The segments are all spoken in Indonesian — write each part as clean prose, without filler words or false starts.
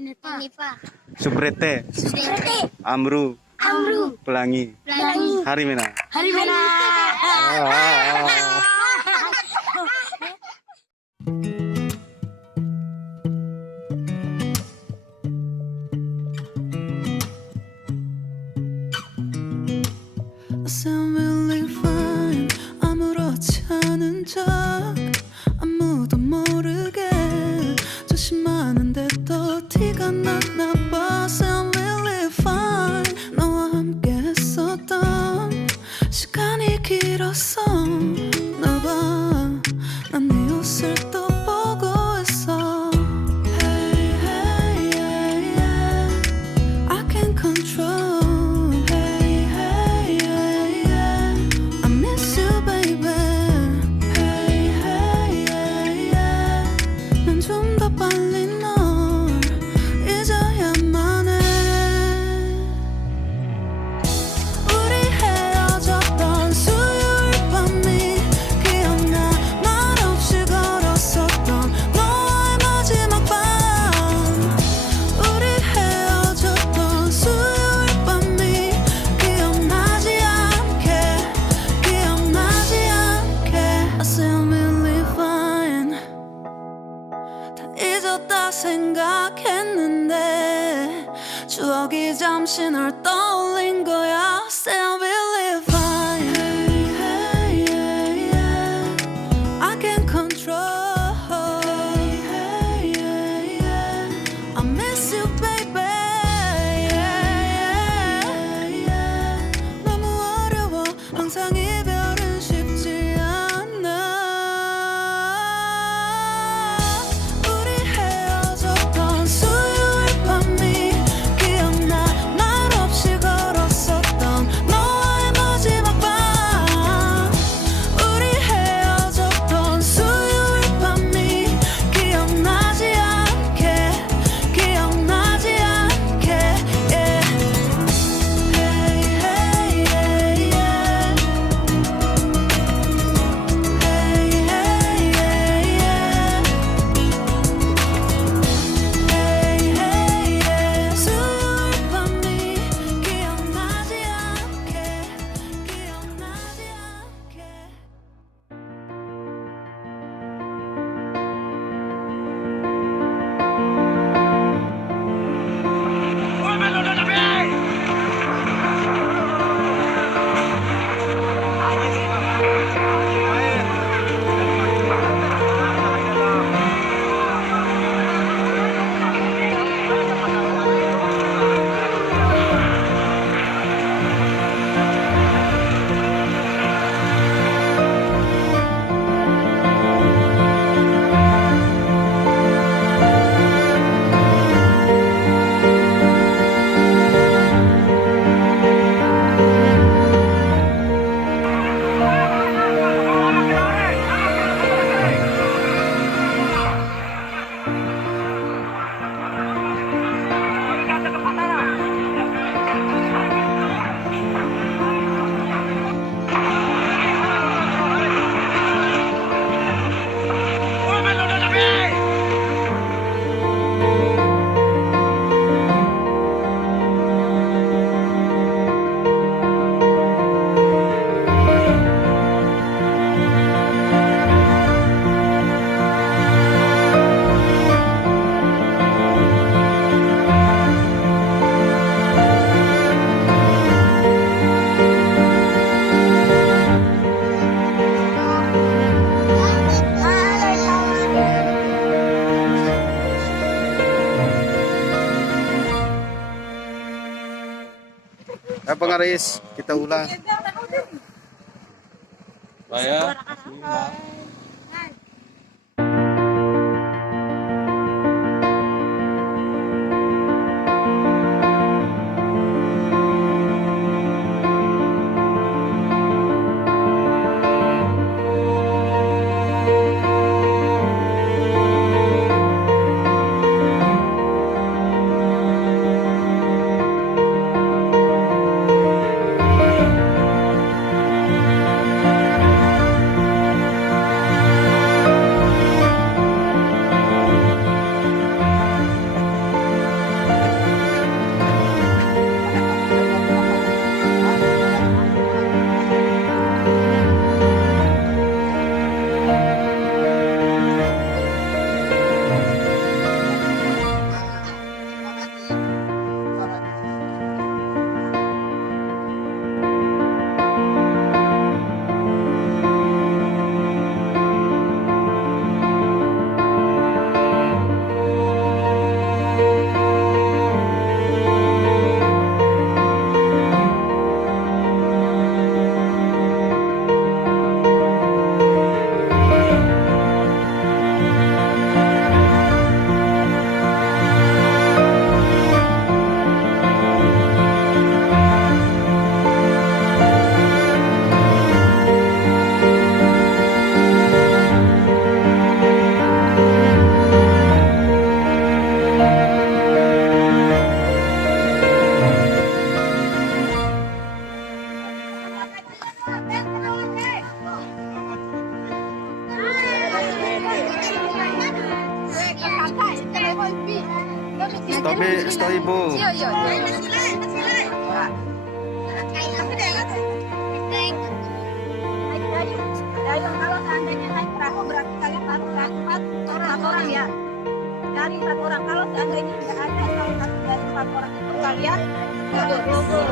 Hanifa. Subrete, Subrete. Amru, Amru. Pelangi, Pelangi. Harimena. Harimena. I sound really fine. 아무렇지 않은 척 아무도 모르게 조심하는데 또 티가 났나 봐. Sound really fine. 너와 함께 했었던 시간이 길었어. 나봐 난 네 옷을 또 보고 있어. Hey, hey, yeah, yeah. I can't control. 잊었다 생각했는데 추억이 잠시 널 떠올린 거야. Still really fine. Hey, hey, yeah, yeah. I can't control. Hey, hey, yeah, yeah. I miss you, baby. Yeah, yeah, yeah. 너무 어려워. 항상 이별은 쉽지 않아. Apa ngaris? Kita ulang. Bayar. 10.000. Iya, iya. Dayung, kalau seandainya naik perahu berarti kalian harus empat orang ya. Dari 4 orang. Kalau seandainya tidak ada salah satu dari 4 orang itu kalian double.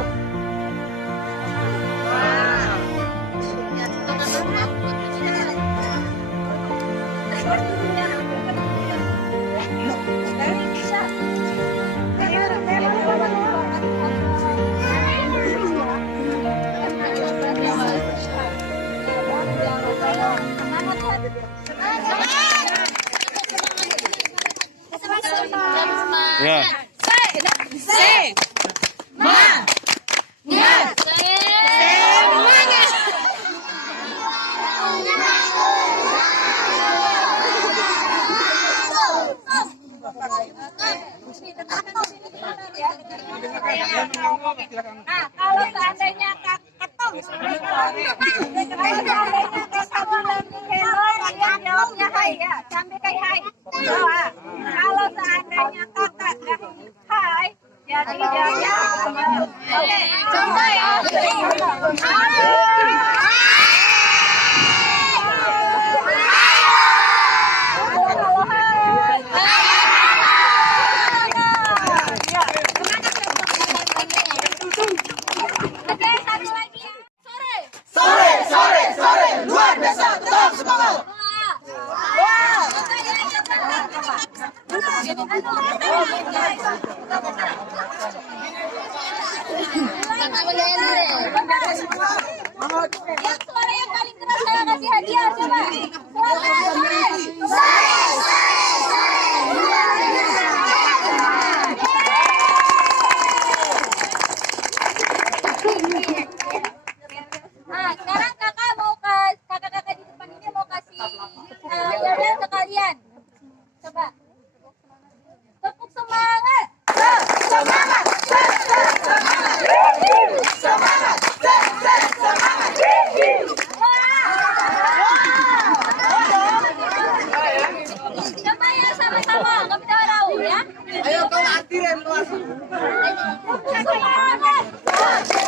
Ya. Nah, kalau seandainya ketum, kalian jawabnya hai ya, sampai kayak hai. Kalau seandainya kakak hai, jadi jawabnya oke. Coba ya. Yang suara yang paling keras saya kasih hadiah coba. Nah, sekarang kakak mau kakak-kakak di depan ini mau kasih hadiah ke kalian. Coba. Tepuk semangat. Semangat. Coba ya sama-sama, nggak bisa tahu ya. Ayo kau antiren luar. Semangat.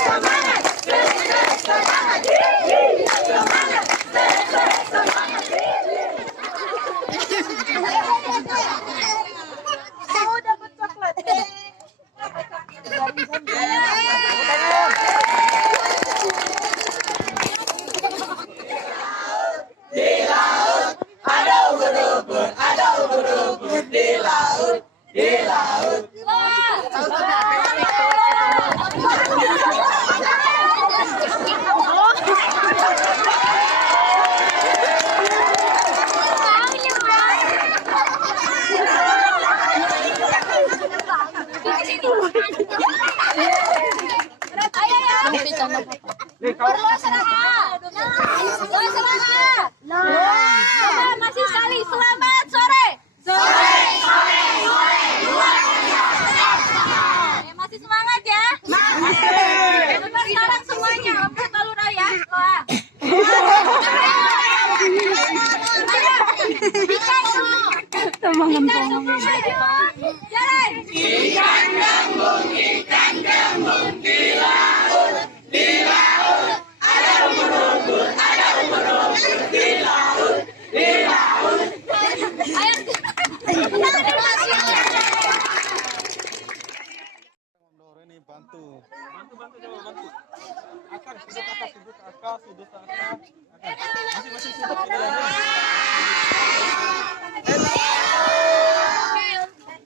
Semangat. Mau dapat coklat. Perluas serangan. Perluas serangan. Coba masih sekali. Selamat sore. Masih semangat ya. Coba sekarang semuanya. Kita lurah ya. Ikan semua maju. Jalan. Ikan gembung di laut. Di laut ada ubur-ubur di laut. Ayo. Ini bantu. Akar, sudut akar. Masing-masing sudut.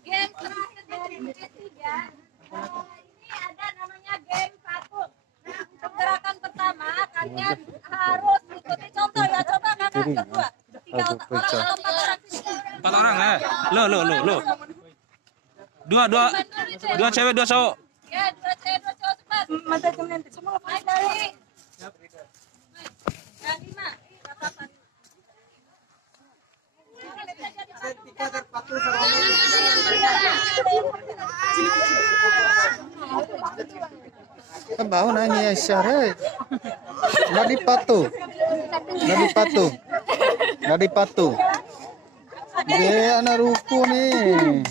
Game terakhir dari ketiga. Ini ada namanya game satu. Nah, untuk gerakan pertama kalian harus ikuti contoh ya. Coba kakak kedua. 3 orang atau 4 orang. 4 orang ya. Lo. Dua cewek, 2 cowok. Ya, 2 cewek 2 cowok cepat. Mata nanti semua dari. Yang 5. Enggak apa-apa. Kan bau nanya syarah. Nadi patu. Dia anak ruku nih.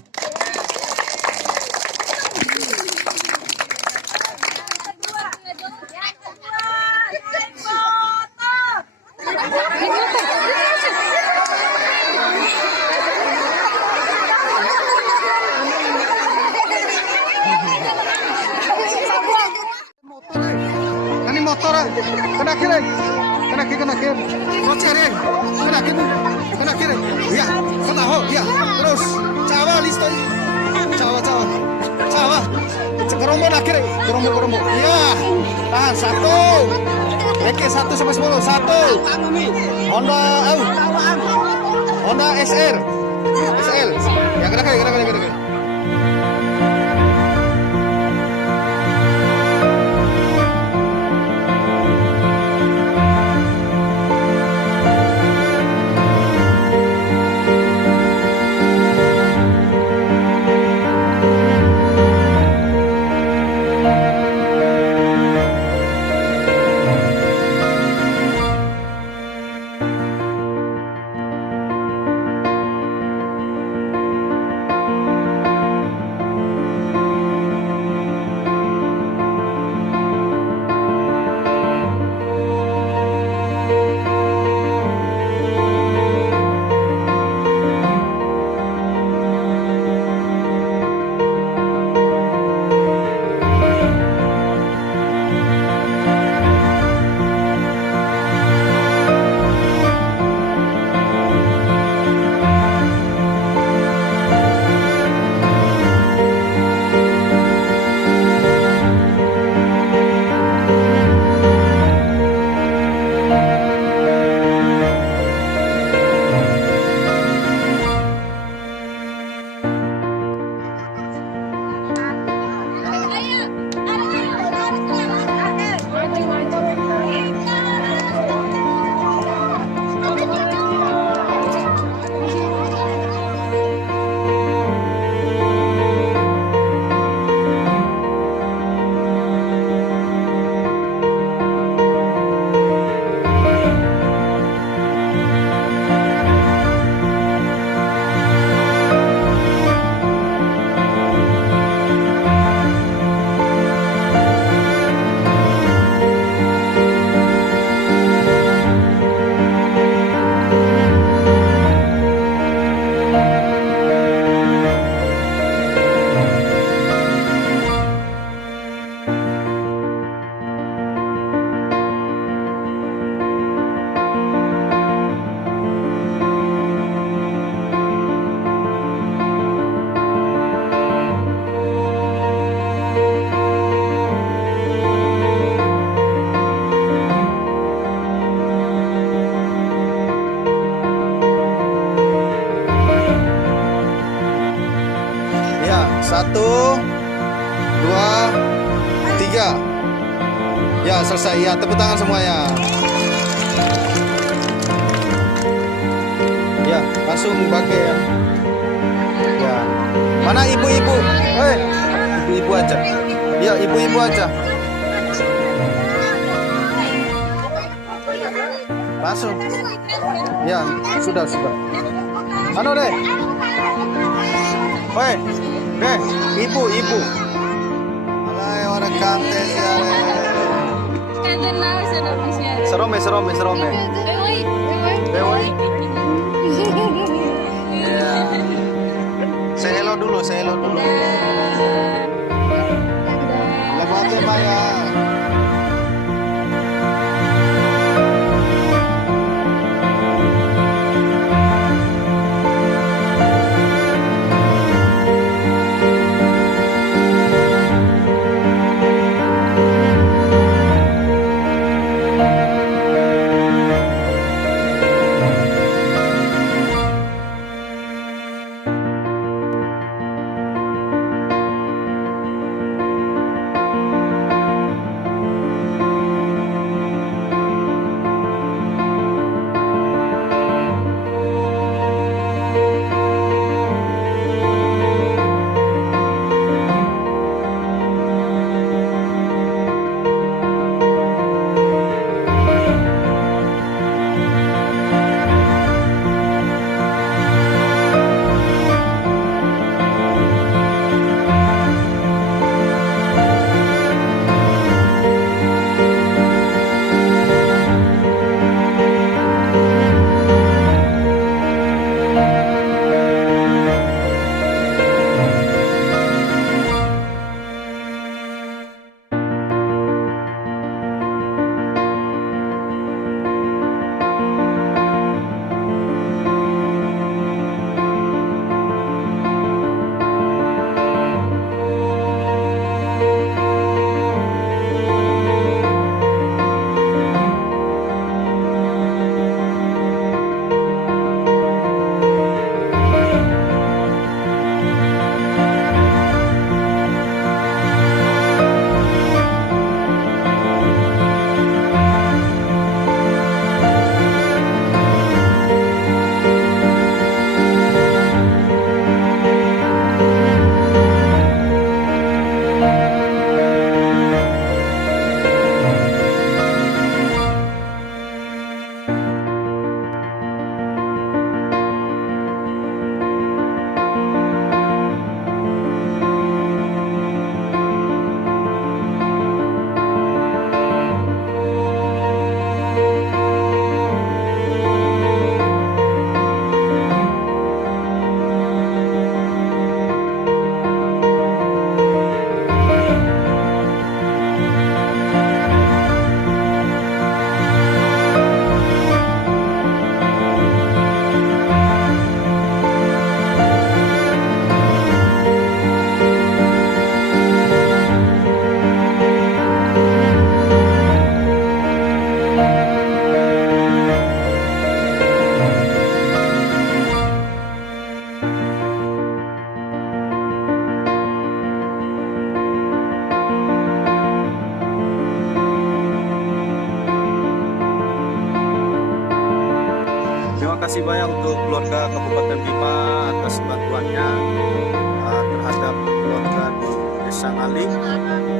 motor ah. Kena kiri. Kena kiri, kena kiri. Terus kiri. Kena kiri. Kena kiri. Ya, kena ho. Ya. Terus. Cawa listo. Cawa, cawa. Cawa. Kerombo nak kiri. Kerombo, kerombo. Ya. Tahan satu. Oke, 1 sampai 10. 1. Honda Honda SR. SL. Ya, kena kiri, kena kiri, kena kiri. Ya, 1, 2, 3. Ya, selesai. Ya, tepuk tangan semuanya. Ya, langsung pakai ya. Ya. Mana ibu-ibu? Ibu-ibu aja. Ya, ibu-ibu aja. Langsung. Ya, sudah. Mana deh? Deh, ibu. Alay, orang kantes ya. Serome. Bewai. Ya. Say hello dulu. Lebatin Maya. kasih banyak untuk keluarga Kabupaten Bima atas bantuannya terhadap keluarga di Desa Ngali,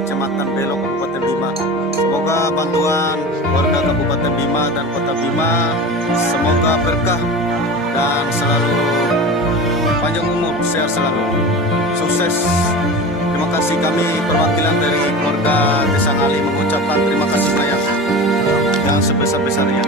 Kecamatan Belo, Kabupaten Bima. Semoga bantuan warga Kabupaten Bima dan Kota Bima semoga berkah dan selalu panjang umur, sehat selalu, sukses. Terima kasih, kami perwakilan dari keluarga Desa Ngali mengucapkan terima kasih banyak yang sebesar-besarnya.